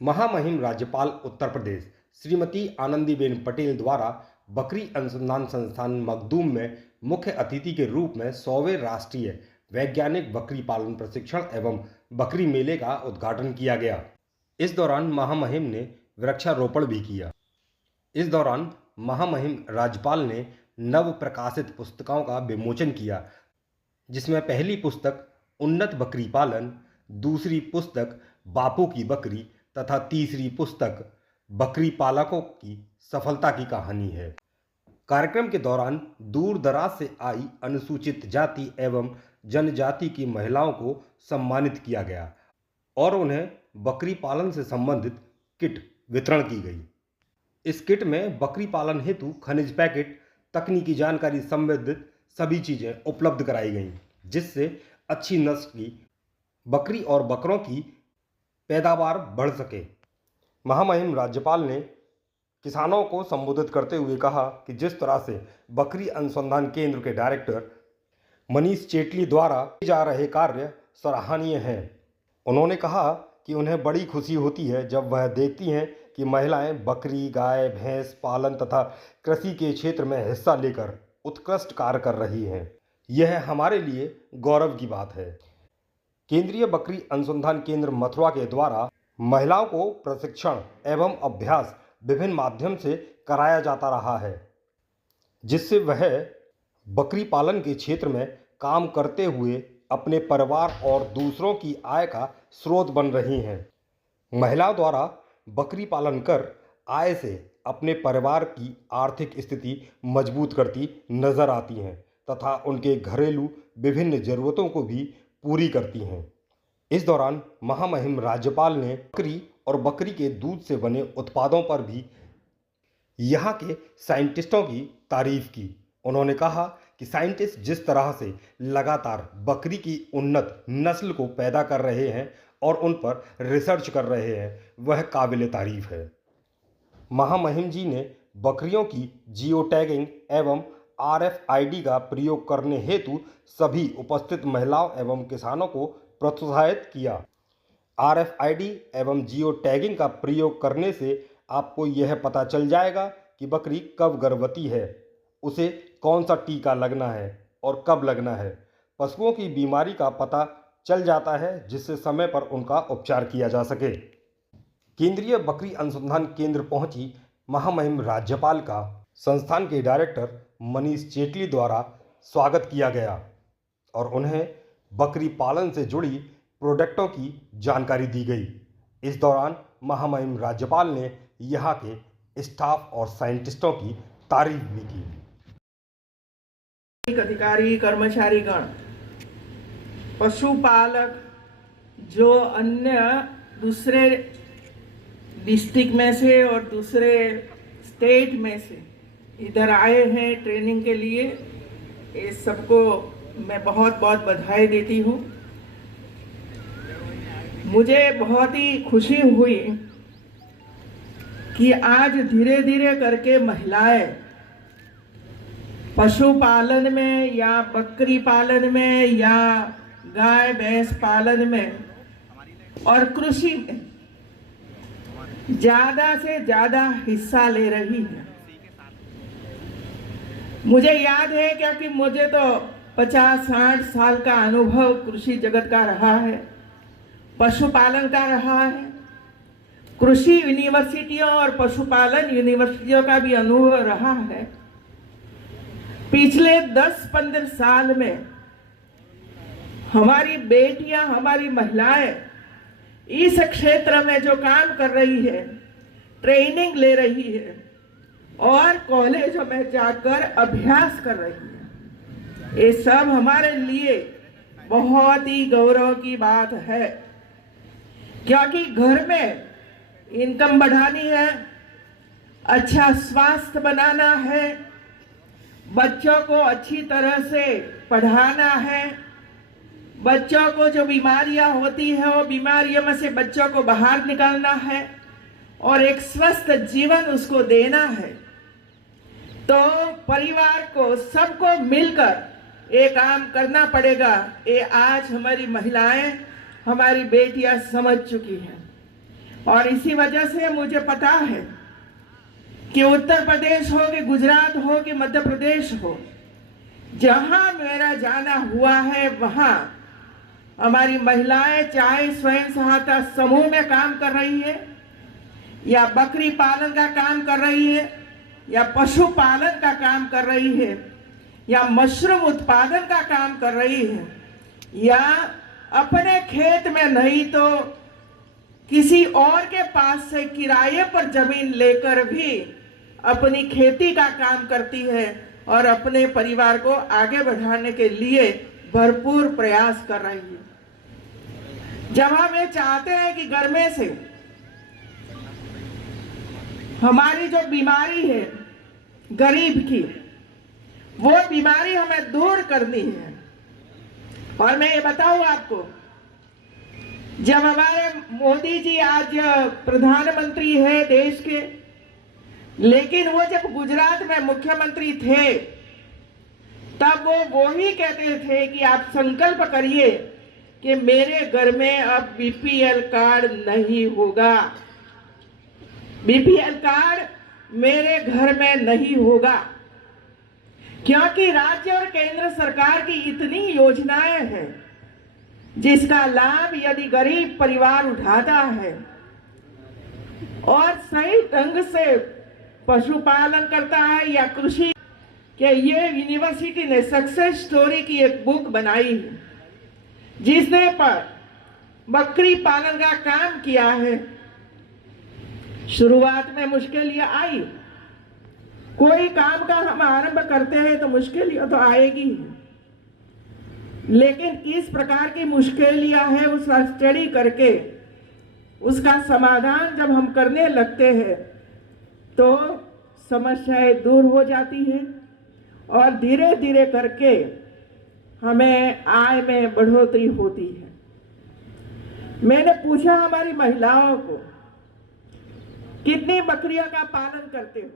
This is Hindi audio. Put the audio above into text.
महामहिम राज्यपाल उत्तर प्रदेश श्रीमती आनंदीबेन पटेल द्वारा बकरी अनुसंधान संस्थान मखदूम में मुख्य अतिथि के रूप में 100वें राष्ट्रीय वैज्ञानिक बकरी पालन प्रशिक्षण एवं बकरी मेले का उद्घाटन किया गया। इस दौरान महामहिम ने वृक्षारोपण भी किया। इस दौरान महामहिम राज्यपाल ने नव प्रकाशित पुस्तकों का विमोचन किया, जिसमें पहली पुस्तक उन्नत बकरी पालन, दूसरी पुस्तक बापू की बकरी तथा तीसरी पुस्तक बकरी पालकों की सफलता की कहानी है। कार्यक्रम के दौरान दूर दराज से आई अनुसूचित जाति एवं जनजाति की महिलाओं को सम्मानित किया गया और उन्हें बकरी पालन से संबंधित किट वितरण की गई। इस किट में बकरी पालन हेतु खनिज पैकेट, तकनीकी जानकारी संबंधित सभी चीज़ें उपलब्ध कराई गईं, जिससे अच्छी नस्ल की बकरी और बकरों की पैदावार बढ़ सके। महामहिम राज्यपाल ने किसानों को संबोधित करते हुए कहा कि जिस तरह से बकरी अनुसंधान केंद्र के डायरेक्टर मनीष चेटली द्वारा किए जा रहे कार्य सराहनीय हैं। उन्होंने कहा कि उन्हें बड़ी खुशी होती है जब वह देखती हैं कि महिलाएं बकरी, गाय, भैंस पालन तथा कृषि के क्षेत्र में हिस्सा लेकर उत्कृष्ट कार्य कर रही हैं। यह हमारे लिए गौरव की बात है। केंद्रीय बकरी अनुसंधान केंद्र मथुरा के द्वारा महिलाओं को प्रशिक्षण एवं अभ्यास विभिन्न माध्यम से कराया जाता रहा है, जिससे वह बकरी पालन के क्षेत्र में काम करते हुए अपने परिवार और दूसरों की आय का स्रोत बन रही हैं। महिलाओं द्वारा बकरी पालन कर आय से अपने परिवार की आर्थिक स्थिति मजबूत करती नजर आती हैं तथा उनके घरेलू विभिन्न जरूरतों को भी पूरी करती हैं। इस दौरान महामहिम राज्यपाल ने बकरी और बकरी के दूध से बने उत्पादों पर भी यहाँ के साइंटिस्टों की तारीफ की। उन्होंने कहा कि साइंटिस्ट जिस तरह से लगातार बकरी की उन्नत नस्ल को पैदा कर रहे हैं और उन पर रिसर्च कर रहे हैं, वह काबिल तारीफ है। महामहिम जी ने बकरियों की जियो टैगिंग एवं RFID का प्रयोग करने हेतु सभी उपस्थित महिलाओं एवं किसानों को प्रोत्साहित किया। RFID एवं जियो टैगिंग का प्रयोग करने से आपको यह पता चल जाएगा कि बकरी कब गर्भवती है, उसे कौन सा टीका लगना है और कब लगना है। पशुओं की बीमारी का पता चल जाता है, जिससे समय पर उनका उपचार किया जा सके। केंद्रीय बकरी अनुसंधान केंद्र पहुंची महामहिम राज्यपाल का संस्थान के डायरेक्टर मनीष चेटली द्वारा स्वागत किया गया और उन्हें बकरी पालन से जुड़ी प्रोडक्टों की जानकारी दी गई। इस दौरान महामहिम राज्यपाल ने यहाँ के स्टाफ और साइंटिस्टों की तारीफ भी की। अधिकारी, कर्मचारीगण, पशुपालक जो अन्य दूसरे डिस्ट्रिक्ट में से और दूसरे स्टेट में से इधर आए हैं ट्रेनिंग के लिए, ये सबको मैं बहुत बहुत बधाई देती हूँ। मुझे बहुत ही खुशी हुई कि आज धीरे धीरे करके महिलाएं पशुपालन में या बकरी पालन में या गाय भैंस पालन में और कृषि में ज़्यादा से ज़्यादा हिस्सा ले रही है। मुझे याद है क्योंकि मुझे तो 50-60 साल का अनुभव कृषि जगत का रहा है, पशुपालन का रहा है। कृषि यूनिवर्सिटियों और पशुपालन यूनिवर्सिटियों का भी अनुभव रहा है। पिछले 10-15 साल में हमारी बेटियां, हमारी महिलाएं इस क्षेत्र में जो काम कर रही है, ट्रेनिंग ले रही है और कॉलेजों में जाकर अभ्यास कर रही है, ये सब हमारे लिए बहुत ही गौरव की बात है। क्योंकि घर में इनकम बढ़ानी है, अच्छा स्वास्थ्य बनाना है, बच्चों को अच्छी तरह से पढ़ाना है, बच्चों को जो बीमारियां होती है वो बीमारियों में से बच्चों को बाहर निकालना है और एक स्वस्थ जीवन उसको देना है। तो परिवार को सबको मिलकर ये काम करना पड़ेगा। ये आज हमारी महिलाएं, हमारी बेटियां समझ चुकी हैं। और इसी वजह से मुझे पता है कि उत्तर प्रदेश हो कि गुजरात हो कि मध्य प्रदेश हो, जहां मेरा जाना हुआ है वहां हमारी महिलाएं चाहे स्वयं सहायता समूह में काम कर रही है या बकरी पालन का काम कर रही है या पशुपालन का काम कर रही है या मशरूम उत्पादन का काम कर रही है या अपने खेत में नहीं तो किसी और के पास से किराए पर जमीन लेकर भी अपनी खेती का काम करती है और अपने परिवार को आगे बढ़ाने के लिए भरपूर प्रयास कर रही है। जब हम ये चाहते हैं कि घर में से हमारी जो बीमारी है गरीब की, वो बीमारी हमें दूर करनी है। और मैं ये बताऊं आपको, जब हमारे मोदी जी आज प्रधानमंत्री है देश के, लेकिन वो जब गुजरात में मुख्यमंत्री थे तब वो ही कहते थे कि आप संकल्प करिए कि मेरे घर में अब बीपीएल कार्ड नहीं होगा, बीपीएल कार्ड मेरे घर में नहीं होगा, क्योंकि राज्य और केंद्र सरकार की इतनी योजनाएं हैं जिसका लाभ यदि गरीब परिवार उठाता है और सही ढंग से पशुपालन करता है या कृषि के, ये यूनिवर्सिटी ने सक्सेस स्टोरी की एक बुक बनाई है जिसने पर बकरी पालन का काम किया है। शुरुआत में मुश्किलें आई, कोई काम का हम आरंभ करते हैं तो मुश्किलें तो आएगी, लेकिन किस प्रकार की मुश्किलें हैं उसका स्टडी करके उसका समाधान जब हम करने लगते हैं तो समस्याएं दूर हो जाती हैं और धीरे धीरे करके हमें आय में बढ़ोतरी होती है। मैंने पूछा हमारी महिलाओं को, कितनी बकरियों का पालन करते हो?